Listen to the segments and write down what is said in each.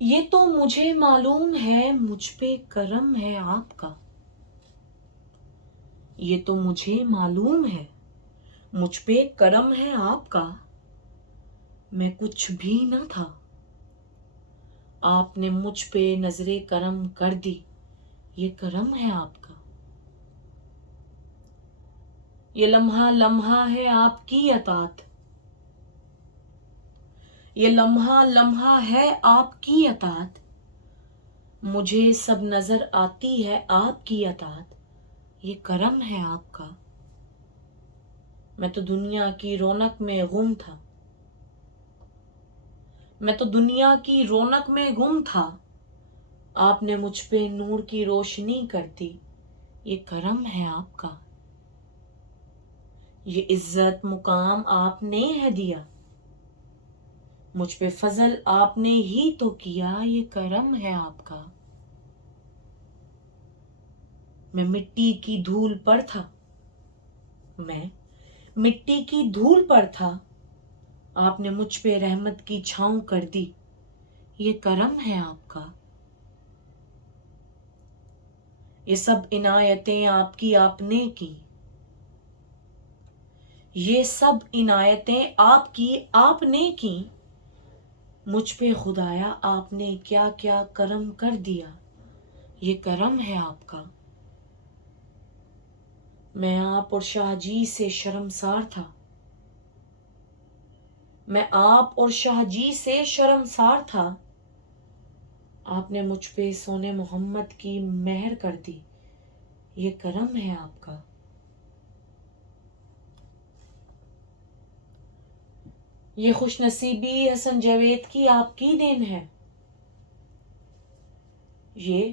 یہ تو مجھے معلوم ہے مجھ پہ کرم ہے آپ کا. یہ تو مجھے معلوم ہے مجھ پہ کرم ہے آپ کا. میں کچھ بھی نہ تھا آپ نے مجھ پہ نظر کرم کر دی. یہ کرم ہے آپ کا. یہ لمحہ لمحہ ہے آپ کی اطاعت. یہ لمحہ لمحہ ہے آپ کی اطاعت. مجھے سب نظر آتی ہے آپ کی اطاعت. یہ کرم ہے آپ کا. میں تو دنیا کی رونق میں گم تھا. میں تو دنیا کی رونق میں گم تھا. آپ نے مجھ پہ نور کی روشنی کر دی. یہ کرم ہے آپ کا. یہ عزت مقام آپ نے ہے دیا. مجھ پہ فضل آپ نے ہی تو کیا. یہ کرم ہے آپ کا. میں مٹی کی دھول پر تھا. میں مٹی کی دھول پر تھا. آپ نے مجھ پہ رحمت کی چھاؤں کر دی. یہ کرم ہے آپ کا. یہ سب عنایتیں آپ کی آپ نے کی. یہ سب عنایتیں آپ کی آپ نے کی. مجھ پہ خدایا آپ نے کیا کیا کرم کر دیا. یہ کرم ہے آپ کا. میں آپ اور شاہ جی سے شرمسار تھا. میں آپ اور شاہ جی سے شرمسار تھا. آپ نے مجھ پہ سونے محمد کی مہر کر دی. یہ کرم ہے آپ کا. یہ خوش نصیبی حسن جاوید کی آپ کی دین ہے. یہ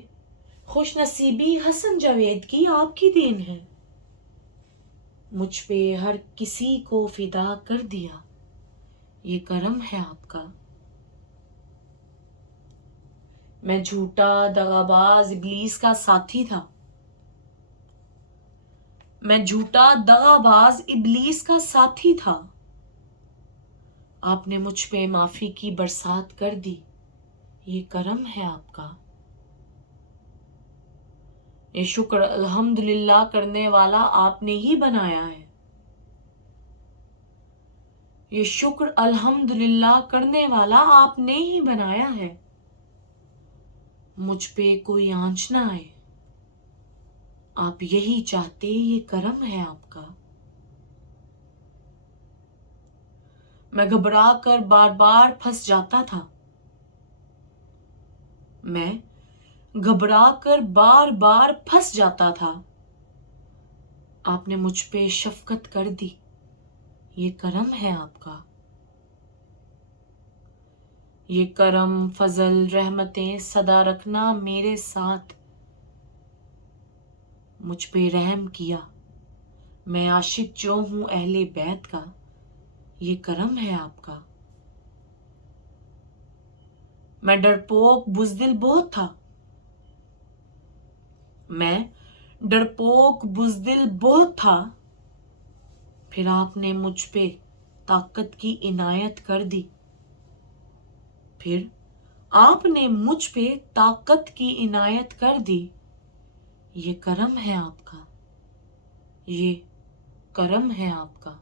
خوش نصیبی حسن جاوید کی آپ کی دین ہے. مجھ پہ ہر کسی کو فدا کر دیا. یہ کرم ہے آپ کا. میں جھوٹا دغاباز ابلیس کا ساتھی تھا. میں جھوٹا دغاباز ابلیس کا ساتھی تھا. آپ نے مجھ پہ معافی کی برسات کر دی. یہ کرم ہے آپ کا. یہ شکر الحمدللہ کرنے والا آپ نے ہی بنایا ہے. یہ شکر الحمدللہ کرنے والا آپ نے ہی بنایا ہے. مجھ پہ کوئی آنچ نہ آئے. آپ یہی چاہتے. یہ کرم ہے آپ کا. میں گھبرا کر بار بار پھنس جاتا تھا. میں گھبرا کر بار بار پھنس جاتا تھا. آپ نے مجھ پہ شفقت کر دی. یہ کرم ہے آپ کا. یہ کرم فضل رحمتیں سدا رکھنا میرے ساتھ. مجھ پہ رحم کیا. میں عاشق جو ہوں اہل بیت کا. یہ کرم ہے آپ کا. میں ڈرپوک بزدل بہت تھا. میں ڈرپوک بزدل بہت تھا. پھر آپ نے مجھ پہ طاقت کی عنایت کر دی. پھر آپ نے مجھ پہ طاقت کی عنایت کر دی. یہ کرم ہے آپ کا. یہ کرم ہے آپ کا.